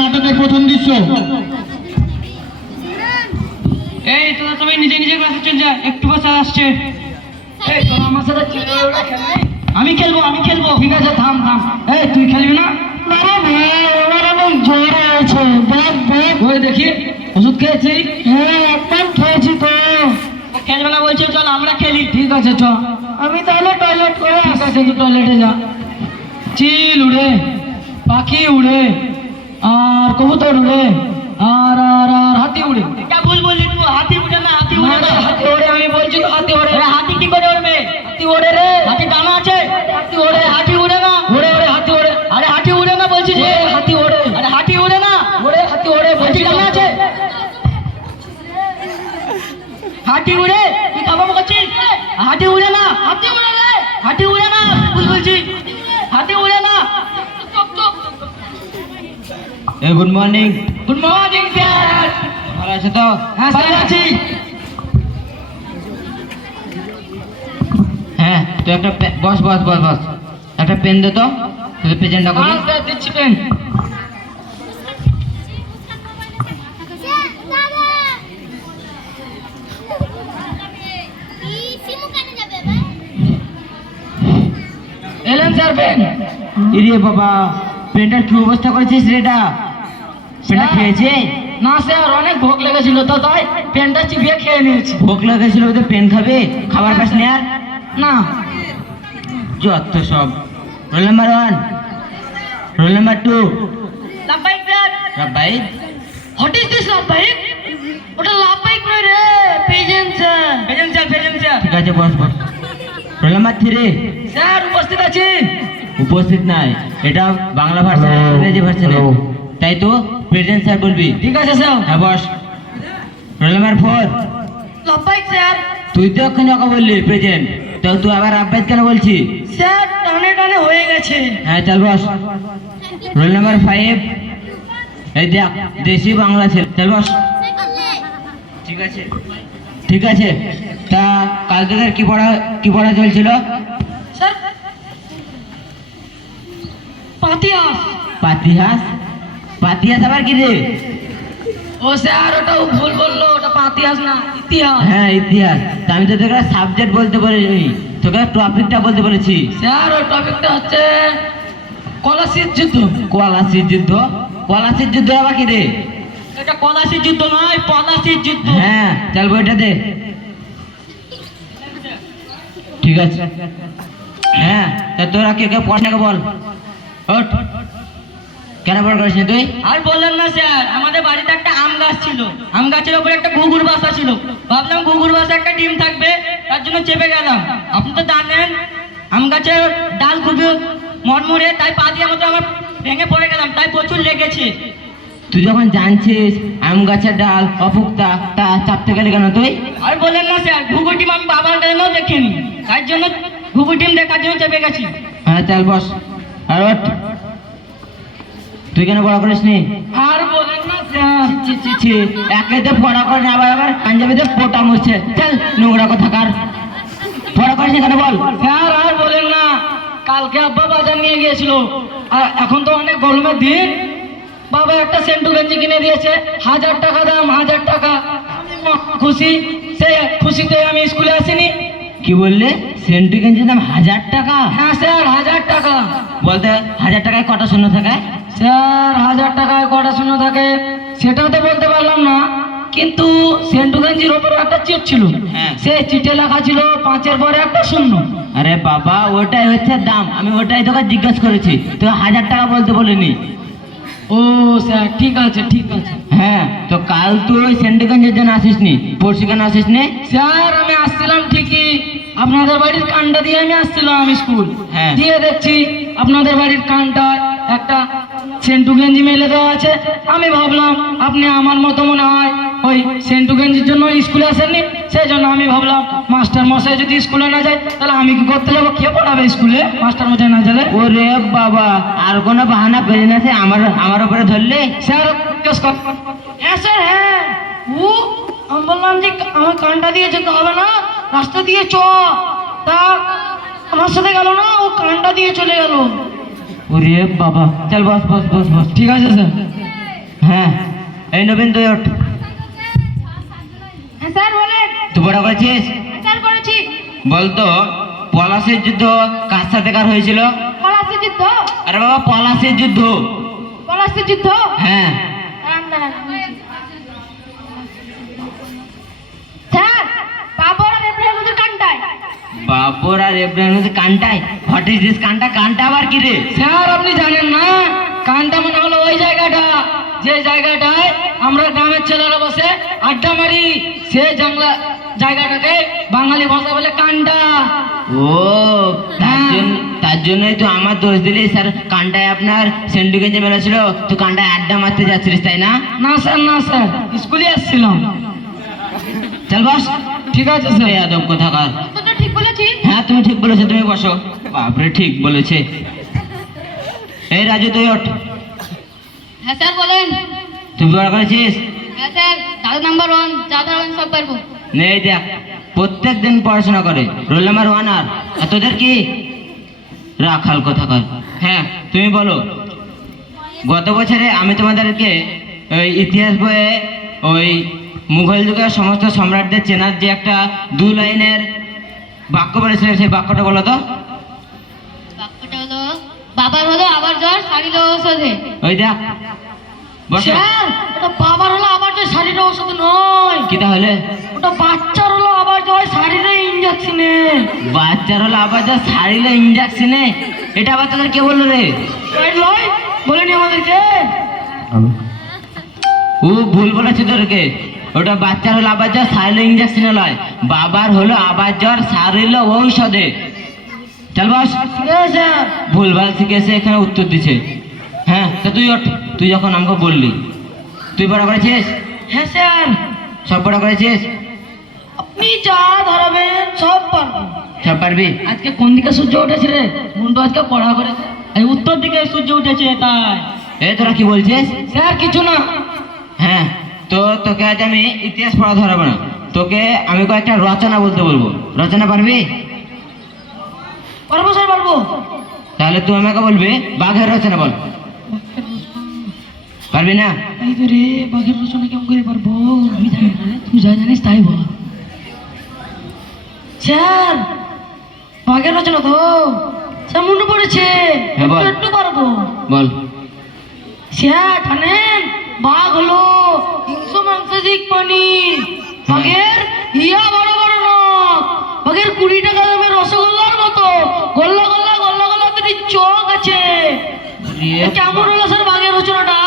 নাটকের প্রথম দৃশ্য। এই তোরা সবাই নিজে নিজে ক্লাসে চল যা, একটু বসে আসছে। এই তোরা আমার সাথে আমি খেলবো ঠিক আছে থাম থাম। এই তুই খেলবি না? জ্বর হয়েছে, ওই দেখি ওষুধ খেয়েছি। হ্যাঁ একদম খেয়েছি তো। খেলবে না বলছে, চল আমরা খেলি। ঠিক আছে চ। আমি তাহলে টয়লেট করে ঠিক আছে তুই টয়লেটে যা। চিল উড়ে, পাখি উড়ে, আর কবুতর উড়ে, আর আর আর হাতি উড়ে। এটা ভুল বললি তুই, হাতি উড়ে না, হাতি উড়ে না। হাতি ওড়ে, আমি বলছি তো হাতি ওড়ে। হাতি কি করে উড়বে? হাতি ওড়ে রে, হাতি ডানা আছে। হাতি ওড়ে, হাতি উড়ে না। ওড়ে ওড়ে হাতি ওড়ে। আরে হাতি উড়ে না বলছি যে, হাতি ওড়ে। আরে হাতি উড়ে না, ওড়ে হাতি ওড়ে বলছি। ডানা আছে, হাতি উড়ে। তুই কাবাব করছিস? হাতি উড়ে না, হাতি উড়ে রে, হাতি উড়ে না, ভুল বলছি, হাতি উড়ে না। Good morning. Good morning sir. ভালো আছো তো? হ্যাঁ স্যার আছি। হ্যাঁ তো একটা বস বস বস বস, একটা পেন দে তো, তুই প্রেজেন্টটা করি। হ্যাঁ স্যার দিচ্ছি পেন। এলেন স্যার পেন। ইরে বাবা, পেনটার কি অবস্থা করেছিস রে? এটা পেনটা খেয়েছে? না স্যার, অনেক ভোগ লেগেছিল তো তাই পেনটা চিবিয়ে খেয়ে নিয়েছি। ভোগ লেগেছিল তো পেন খাবে? খাবার পাস নি আর? না। যত সব। Roll number 1, roll number 2। লাভবাহিক স্যার। রাব্বাই, হোয়াট ইজ দিস লাভবাহিক? ওটা লাভবাহিক নয় রে, present sir. Present sir, present sir. ঠিক আছে boss boss. Roll number 3। Sir উপস্থিত আছি। উপস্থিত নাই, এটা বাংলা ভার্সন, ইংরেজি ভার্সন, তাই তো প্রেজেন্ট স্যার বলবি। ঠিক আছে স্যার। হ্যাঁ বস। Roll number 4। লাভবাহিক স্যার। তুই তো ওখানে ওকে বললি প্রেজেন্ট, তো তুই আবার আব্বাইত কেন বলছি? স্যার টানে টানে হয়ে গেছে। হ্যাঁ চল বস। Roll number 5। এই দেখ, দেশি বাংলা ছেলে, চল বস। ঠিক আছে ঠিক আছে। তা কাল তোদের কি পড়া চলছিল? স্যার পাতিয়াস। পাতিহাস? পাতিহাস আবার কি রে? ও স্যার ওটাও ভুল বললো, ওটা পাতিয়াস না, ইতিহাস। হ্যাঁ ইতিহাস। তা আমি তো তোকে সাবজেক্ট বলতে বলিনি, তোকে টপিকটা বলতে বলেছি। স্যার ওই টপিকটা হচ্ছে কলাশির যুদ্ধ। কলাশির যুদ্ধ? কলাশির যুদ্ধ আবার কি রে? এটা কলাশির যুদ্ধ নয়, পলাশির যুদ্ধ। হ্যাঁ চল বইটা দে। ঠিক আছে। হ্যাঁ তা তোরা কে কে পড়াশোনা বল। ওঠ। কেন পড়া করিস না তুই? আর বললেন না স্যার, আমাদের বাড়িতে একটা আম গাছ ছিল, আম গাছের উপরে একটা ঘুঘুর বাসা ছিল। ভাবলাম ঘুঘুর বাসা একটা ডিম থাকবে, তার জন্য চেপে গেলাম। আপনি তো জানেন আম গাছের ডাল খুবই মরমরে, তাই পা দিয়ে আমার ভেঙে পড়ে গেলাম, তাই প্রচুর লেগেছে। তুই যখন জানছিস আম গাছের ডাল অপুক্তা, তা চাপতে গেলি কেন তুই? আর বললেন না স্যার, ঘুঘুর ডিম আমি বাবার টাইমেও দেখিনি, তাই জন্য ঘুঘুর ডিম দেখার জন্য চেপে গেছি। হ্যাঁ চল বস। আর ওঠ। তুই কেন পড়া করিস নি? আর বলেন না স্যার। ছি ছি ছি, একে তো পড়া করে না, আবার আবার পাঞ্জাবিতে পোটা মুছছে। চল নোংরা কোথাকার। পড়া করিস নি কেন বল? স্যার আর বলেন না, কালকে আব্বা বাজার নিয়ে গিয়েছিল, আর এখন তো অনেক গরমের দিন, বাবা একটা সেন্টু গেঞ্জি কিনে দিয়েছে, 1000 টাকা দাম, 1000 টাকা। আমি খুশি, সে খুশিতে আমি স্কুলে আসিনি। কি বললে? সেন্টু গেঞ্জির দাম 1000 টাকা? হ্যাঁ স্যার 1000 টাকা। বলতে 1000 টাকায় কটা শূন্য থাকে? স্যার 1000 টাকায় কটা শূন্য থাকে সেটা তো বলতে পারলাম না, কিন্তু সেন্টু গেঞ্জির ওপরে একটা চিট ছিল, হ্যাঁ। সেই চিটে লেখা ছিল 5-এর পরে একটা শূন্য। আরে বাবা, ওটাই হচ্ছে দাম, আমি ওটাই তোকে জিজ্ঞেস করেছি, তো 1000 টাকা বলতে বলিনি। ও স্যার ঠিক আছে ঠিক আছে। হ্যাঁ তো কাল তুই ওই সেন্টুগঞ্জের জন্য আসিস নি, পরশু কেন আসিস নি? স্যার আমি আসছিলাম ঠিকই, আপনাদের বাড়ির কানটা দিয়ে আমি আসছিলাম স্কুল, হ্যাঁ। দিয়ে দেখছি আপনাদের বাড়ির কানটায় একটা সেন্টু গেঞ্জি মেলে দেওয়া আছে। আমি ভাবলাম আপনি আমার মতো মনে হয় ওই সেন্টু গেঞ্জির জন্য স্কুলে আসেননি, সেই জন্য আমি ভাবলাম মাস্টার মশাই যদি স্কুলে না যায় তাহলে আমি কি করতে যাবো, কে পড়াবে স্কুলে মাস্টার মশাই না গেলে? ওরে বাবা, আর কোনো বাহানা পেলি না সে আমার উপরে ধরলে? স্যার হ্যাঁ স্যার হ্যাঁ, আমি বললাম যে আমার কানটা দিয়ে যেতে হবে না, রাস্তা দিয়ে চ, তা আমার সাথে গেল না, ও কানটা দিয়ে চলে গেল। ওরে বাবা, চল বস বস বস বস। ঠিক আছে স্যার। হ্যাঁ, এই নবীন তুই ওঠ। হ্যাঁ স্যার বলেন। তুই বড় করেছিস? হ্যাঁ স্যার করেছি। বলতো পলাশের যুদ্ধ কার সাথে কার হয়েছিল? পলাশির যুদ্ধ। আরে বাবা, পলাশের যুদ্ধ। পলাশির যুদ্ধ। হ্যাঁ। দাঁড়ান। স্যার, বাবর আর এব্রাহিম নদীর কান্টায়। বাবর আর ইব্রাহিম নদীর কান্টায়? হোয়াট ইজ দিস কান্টা? কান্টা আবার কি রে? স্যার আপনি জানেন না, কানটা মানে হলো ওই জায়গাটা, যে জায়গাটায় আমরা গ্রামের ছেলেরা বসে আড্ডা মারি, সে জায়গাটাকে বাঙালি ভাষা বলে কান্টা। ও, তার জন্যই তো আমার দোষ দিলি স্যার। কান্টায় আপনার সেন্টুগঞ্জে মেলা ছিল, তো কান্টায় আড্ডা মারতে যাচ্ছিলিস তাই না? না স্যার, না স্যার, স্কুলে আসছিলাম। চল বস। ঠিক আছে স্যার। আদব কোথাকার। তো ঠিক বলেছি। হ্যাঁ তুমি ঠিক বলেছো, তুমি বসো। বাপরে, ঠিক বলেছে। এই রাজু তুই ওঠ। হ্যাঁ স্যার বলেন। তুই বড় করেছিস? হ্যাঁ স্যার, দাদা নাম্বার 1, যা ধরবেন সব পারবো। নেই দেখ, প্রত্যেক দিন পড়াশোনা করে, রোল নাম্বার 1। আর তোদের কি রাখাল কোথাকার। হ্যাঁ তুমি বলো। গত বছরে আমি তোমাদেরকে ওই ইতিহাস বইয়ে ওই মুঘল যুগের সমস্ত সম্রাটদের চেনার যে একটা 2 লাইনের বাক্য বলেছিলাম, সেই বাক্যটা বলো তো। বাক্যটা হলো, বাবার হলো আবার জ্বর, শাড়ির ঔষধে। ওই দেখ, বসো। স্যার, ওটা বাবার হলো আবার যে শারীরিক ওষুধ নয়, কি তাহলে? ওটা বাচ্চার হলো আবার যে শারীরিক ইঞ্জেকশনে। বাচ্চার হলো আবার যা শাড়িলে ইঞ্জেকশনে? এটা আবার তোদের কে বললো রে? লয় বলেনি আমাদেরকে। ও ভুল বলেছে তোরকে। ওটা বাচ্চার হলো আবার জ্বর সারিল ইঞ্জেকশনে লয়, বাবার হলো আবার জ্বর সারিল ঔষধে। চল বস। ঠিক আছে স্যার। ভুলভাল শিখেছে, এখানে উত্তর দিছে। হ্যাঁ তা তুই ওঠ। তুই যখন আমাকে বললি, তুই পড়া করেছিস? হ্যাঁ স্যার। সব পড়া করেছিস? আপনি যা ধরাবেন সব পারবো। সব পারবি? আজকে কোন দিকে সূর্য উঠেছে রে? মুন্ডু আজকে পড়া করে, এই উত্তর দিকে সূর্য উঠেছে তাই। এ তোরা কি বলছিস? স্যার কিছু না। হ্যাঁ, তো তোকে আজ আমি ইতিহাস পড়া ধরাবো না, তোকে আমি কয়েকটা রচনা বলতে বলবো। রচনা পারবি? পারবো স্যার, পারবো। তাহলে তুই আমাকে বলবি বাঘের রচনা বল। পারবি না? এই তো রে, বাঘের রচনা কেমন করে পারবো? আমি জানি না রে, তুই যা জানিস তাই বল। স্যার, বাঘের রচনা তো স্যার মনে পড়েছে, হ্যাঁ, বল। একটু পারবো। বল। স্যার জানেন, বাঘ হলো হিংস্র মাংসাশী প্রাণী। বাঘের ইয়া বড় বড় নখ, বাঘের 20 টাকা দামের রসগোল্লার মতো গোল্লা গোল্লা গোল্লা গোল্লা করে চোখ আছে। কেমন হলো স্যার বাঘের রচনাটা?